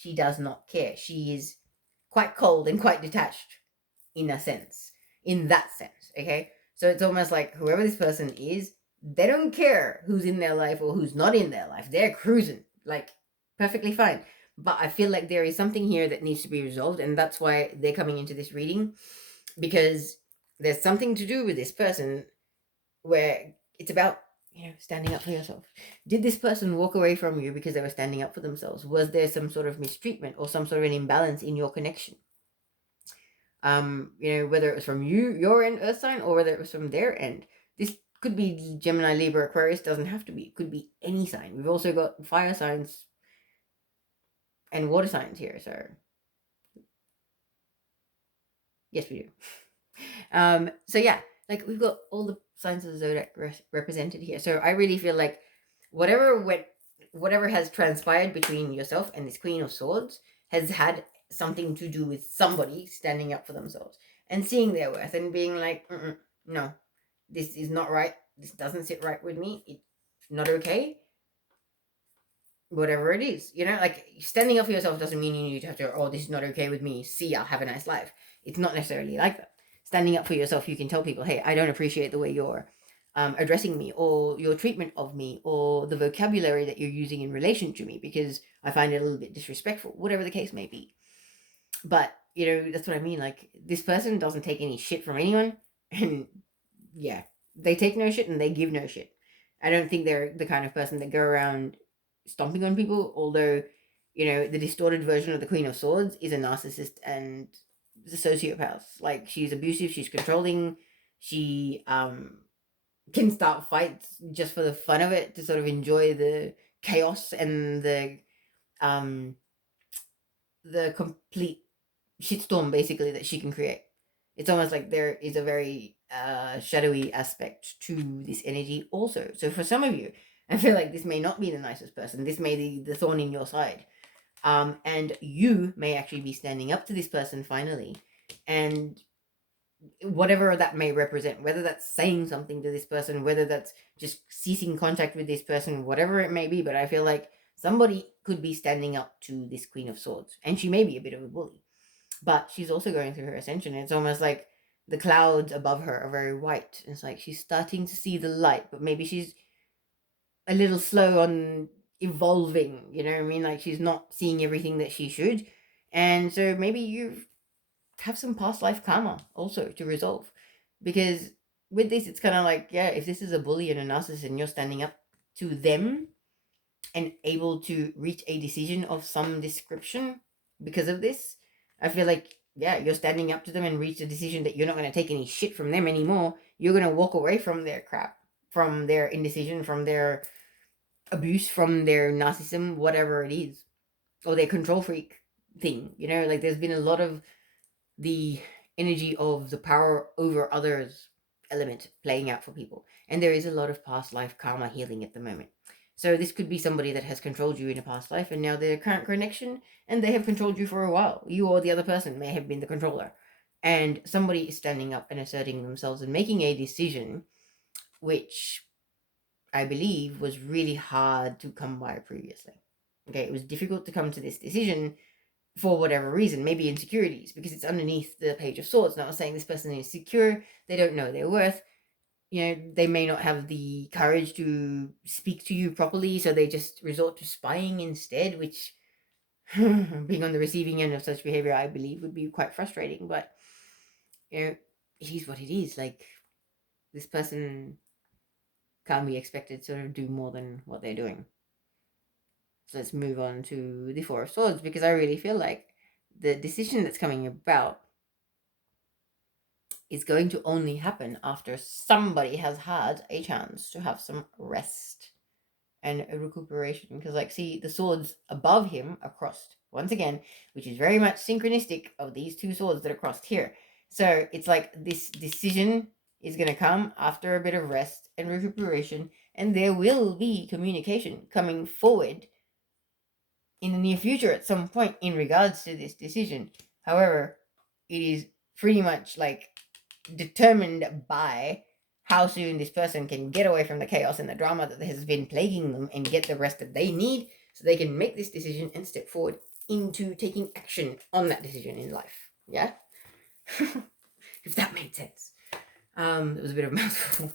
she does not care. She is quite cold and quite detached in that sense, okay? So it's almost like whoever this person is, they don't care who's in their life or who's not in their life. They're cruising, like, perfectly fine. But I feel like there is something here that needs to be resolved, and that's why they're coming into this reading, because there's something to do with this person where it's about, standing up for yourself. Did this person walk away from you because they were standing up for themselves? Was there some sort of mistreatment or some sort of an imbalance in your connection? Whether it was from your end, earth sign, or whether it was from their end. This could be Gemini, Libra, Aquarius, doesn't have to be. It could be any sign. We've also got fire signs and water signs here, so yes, we do. So yeah, like, we've got all the signs of the zodiac represented here. So I really feel like whatever has transpired between yourself and this Queen of Swords has had something to do with somebody standing up for themselves and seeing their worth and being like, no, this is not right. This doesn't sit right with me. It's not okay. Whatever it is, like, standing up for yourself doesn't mean you need to have to, oh, this is not okay with me. See ya, have a nice life. It's not necessarily like that. Standing up for yourself, you can tell people, hey, I don't appreciate the way you're addressing me, or your treatment of me, or the vocabulary that you're using in relation to me, because I find it a little bit disrespectful, whatever the case may be. But, that's what I mean. Like, this person doesn't take any shit from anyone. And yeah, they take no shit and they give no shit. I don't think they're the kind of person that go around stomping on people, although, the distorted version of the Queen of Swords is a narcissist and a sociopath. Like, she's abusive, she's controlling, she can start fights just for the fun of it, to sort of enjoy the chaos and the complete shitstorm, basically, that she can create. It's almost like there is a very shadowy aspect to this energy also. So for some of you, I feel like this may not be the nicest person. This may be the thorn in your side. And you may actually be standing up to this person finally. And whatever that may represent, whether that's saying something to this person, whether that's just ceasing contact with this person, whatever it may be. But I feel like somebody could be standing up to this Queen of Swords. And she may be a bit of a bully. But she's also going through her ascension. It's almost like the clouds above her are very white. It's like she's starting to see the light, but maybe she's a little slow on evolving, you know what I mean? Like, she's not seeing everything that she should. And so maybe you have some past life karma also to resolve. Because with this, it's kind of like, yeah, if this is a bully and a narcissist and you're standing up to them and able to reach a decision of some description because of this, I feel like, yeah, you're standing up to them and reach a decision that you're not going to take any shit from them anymore. You're going to walk away from their crap, from their indecision, from their abuse, from their narcissism, whatever it is, or their control freak thing. Like, there's been a lot of the energy of the power over others element playing out for people. And there is a lot of past life karma healing at the moment. So this could be somebody that has controlled you in a past life, and now their current connection, and they have controlled you for a while. You or the other person may have been the controller. And somebody is standing up and asserting themselves and making a decision, which I believe was really hard to come by previously. Okay, it was difficult to come to this decision for whatever reason, maybe insecurities, because it's underneath the Page of Swords. Not saying this person is secure, they don't know their worth. They may not have the courage to speak to you properly, so they just resort to spying instead, which, being on the receiving end of such behavior, I believe would be quite frustrating. But, it is what it is. Like, this person can't be expected to sort of do more than what they're doing. So let's move on to the Four of Swords, because I really feel like the decision that's coming about is going to only happen after somebody has had a chance to have some rest and a recuperation. Because, like, see, the swords above him are crossed once again, which is very much synchronistic of these two swords that are crossed here. So it's like this decision is going to come after a bit of rest and recuperation, and there will be communication coming forward in the near future at some point in regards to this decision. However, it is pretty much like determined by how soon this person can get away from the chaos and the drama that has been plaguing them and get the rest that they need so they can make this decision and step forward into taking action on that decision in life. Yeah? If that made sense. It was a bit of a mouthful.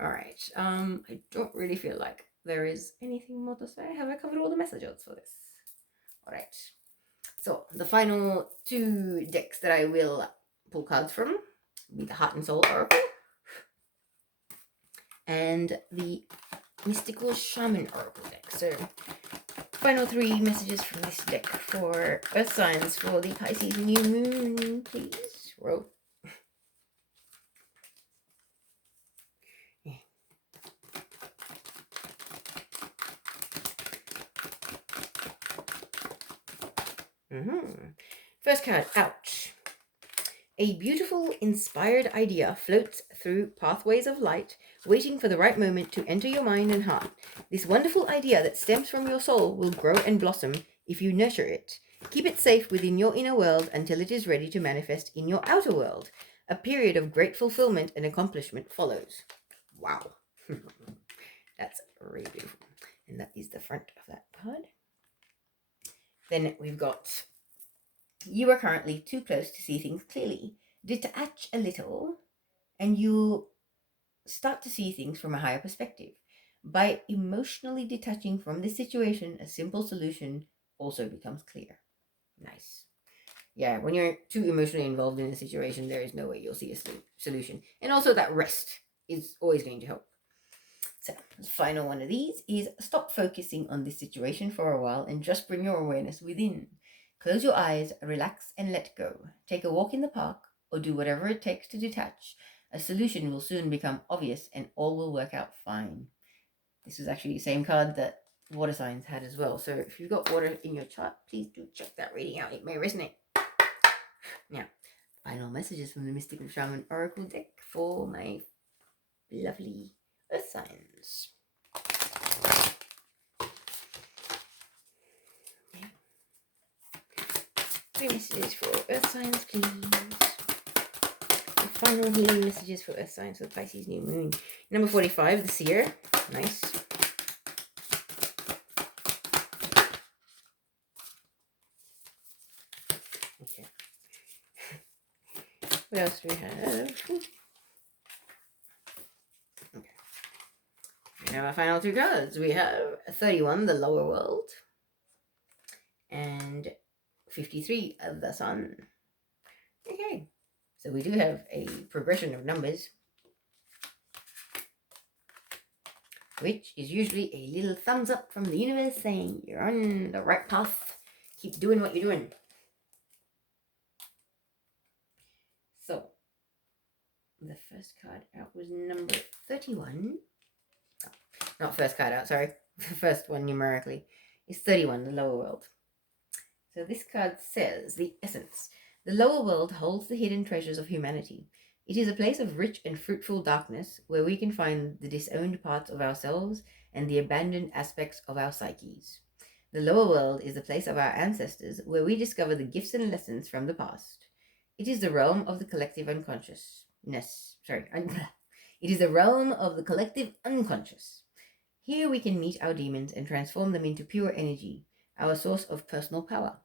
All right. I don't really feel like there is anything more to say. Have I covered all the messages for this? All right. So the final two decks that I will pull cards from will be the Heart and Soul Oracle and the Mystical Shaman Oracle deck. So final three messages from this deck for Earth signs for the Pisces new moon, please. Roll. First card, ouch. A beautiful, inspired idea floats through pathways of light, waiting for the right moment to enter your mind and heart. This wonderful idea that stems from your soul will grow and blossom if you nurture it. Keep it safe within your inner world until it is ready to manifest in your outer world. A period of great fulfillment and accomplishment follows. Wow. That's really beautiful. And that is the front of that card. Then we've got, you are currently too close to see things clearly. Detach a little and you'll start to see things from a higher perspective. By emotionally detaching from the situation, a simple solution also becomes clear. Nice. Yeah, when you're too emotionally involved in a situation, there is no way you'll see a solution. And also that rest is always going to help. So the final one of these is stop focusing on this situation for a while and just bring your awareness within. Close your eyes, relax and let go. Take a walk in the park or do whatever it takes to detach. A solution will soon become obvious and all will work out fine. This is actually the same card that water signs had as well. So if you've got water in your chart, please do check that reading out. It may resonate. Now, final messages from the Mystical Shaman Oracle deck for my lovely Earth signs. Okay. 3 messages for Earth signs, please. The final healing messages for Earth signs for the Pisces new moon. Number 45, the Seer. Nice. Okay. What else do we have? Okay. We have our final 2 cards. We have 31, the lower world, and 53, the sun. Okay. So we do have a progression of numbers, which is usually a little thumbs up from the universe saying you're on the right path. Keep doing what you're doing. So, the first card out was number 31. Oh, not first card out, sorry. The first one numerically is 31, the lower world. So this card says, the essence. The lower world holds the hidden treasures of humanity. It is a place of rich and fruitful darkness where we can find the disowned parts of ourselves and the abandoned aspects of our psyches. The lower world is the place of our ancestors where we discover the gifts and lessons from the past. It is the realm of the collective unconsciousness. It is the realm of the collective unconscious. Here we can meet our demons and transform them into pure energy, our source of personal power.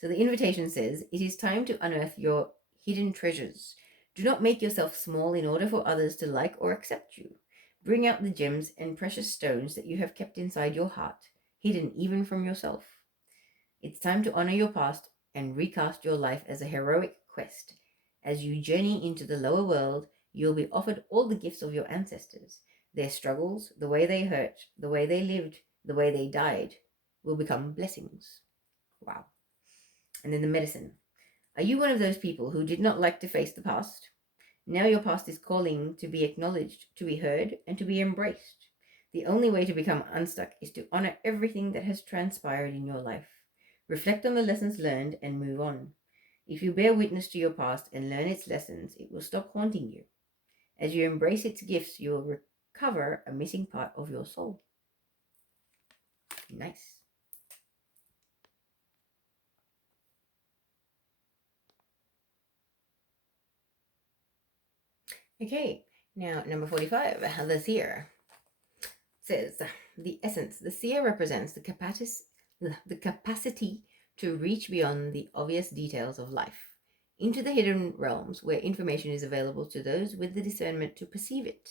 So the invitation says, it is time to unearth your hidden treasures. Do not make yourself small in order for others to like or accept you. Bring out the gems and precious stones that you have kept inside your heart, hidden even from yourself. It's time to honor your past and recast your life as a heroic quest. As you journey into the lower world, you'll be offered all the gifts of your ancestors. Their struggles, the way they hurt, the way they lived, the way they died, will become blessings. Wow. And then the medicine. Are you one of those people who did not like to face the past? Now your past is calling to be acknowledged, to be heard, and to be embraced. The only way to become unstuck is to honor everything that has transpired in your life. Reflect on the lessons learned and move on. If you bear witness to your past and learn its lessons, it will stop haunting you. As you embrace its gifts, you will recover a missing part of your soul. Nice. Okay, now number 45, the seer. Says, the essence. The seer represents the the capacity to reach beyond the obvious details of life into the hidden realms where information is available to those with the discernment to perceive it.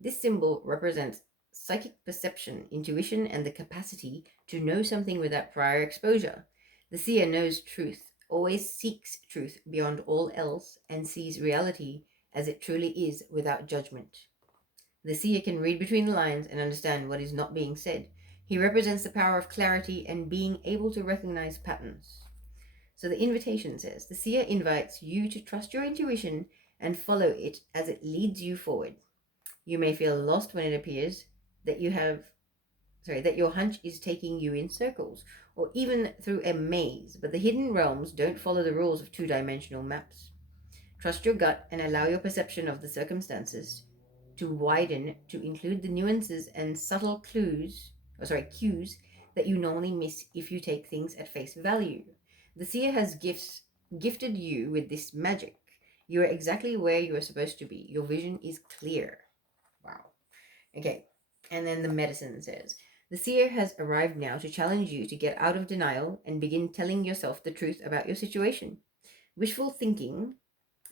This symbol represents psychic perception, intuition, and the capacity to know something without prior exposure. The seer knows truth, always seeks truth beyond all else, and sees reality as it truly is without judgment. The seer can read between the lines and understand what is not being said. He represents the power of clarity and being able to recognize patterns. So the invitation says the seer invites you to trust your intuition and follow it as it leads you forward. You may feel lost when it appears that that your hunch is taking you in circles or even through a maze, but the hidden realms don't follow the rules of two-dimensional maps. Trust your gut and allow your perception of the circumstances to widen to include the nuances and subtle cues that you normally miss if you take things at face value. The seer has gifted you with this magic. You are exactly where you are supposed to be. Your vision is clear. Wow. Okay. And then the medicine says, the seer has arrived now to challenge you to get out of denial and begin telling yourself the truth about your situation. Wishful thinking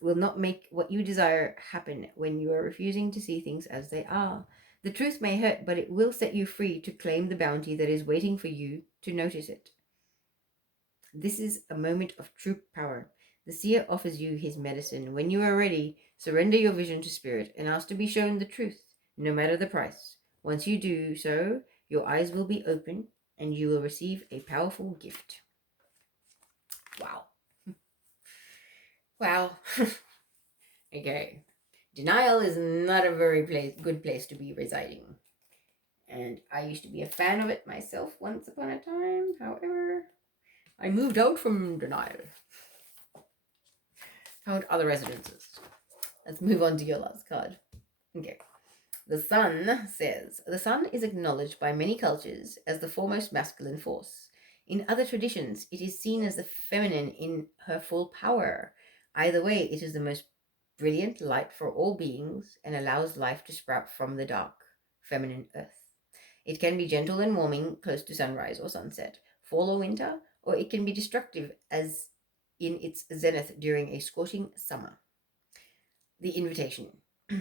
will not make what you desire happen when you are refusing to see things as they are. The truth may hurt, but it will set you free to claim the bounty that is waiting for you to notice it. This is a moment of true power. The seer offers you his medicine. When you are ready, surrender your vision to spirit and ask to be shown the truth, no matter the price. Once you do so, your eyes will be open and you will receive a powerful gift. Wow. Wow. Okay. Denial is not a very good place to be residing. And I used to be a fan of it myself once upon a time. However, I moved out from denial. Found other residences. Let's move on to your last card. Okay. The sun says, the sun is acknowledged by many cultures as the foremost masculine force. In other traditions, it is seen as the feminine in her full power. Either way, it is the most brilliant light for all beings and allows life to sprout from the dark, feminine earth. It can be gentle and warming close to sunrise or sunset, fall or winter, or it can be destructive as in its zenith during a scorching summer. The invitation.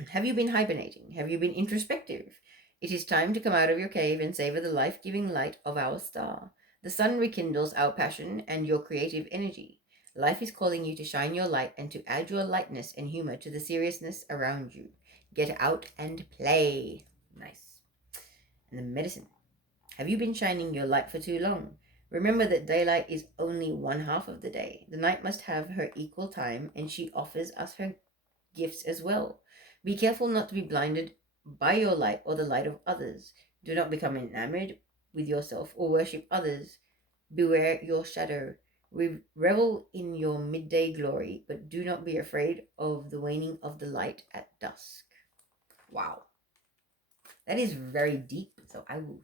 Have you been hibernating? Have you been introspective? It is time to come out of your cave and savor the life-giving light of our star. The sun rekindles our passion and your creative energy. Life is calling you to shine your light and to add your lightness and humor to the seriousness around you. Get out and play. Nice. And the medicine. Have you been shining your light for too long? Remember that daylight is only one half of the day. The night must have her equal time, and she offers us her gifts as well. Be careful not to be blinded by your light or the light of others. Do not become enamored with yourself or worship others. Beware your shadow. Revel in your midday glory, but do not be afraid of the waning of the light at dusk. Wow. That is very deep, so I will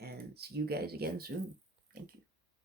and see you guys again soon. Thank you.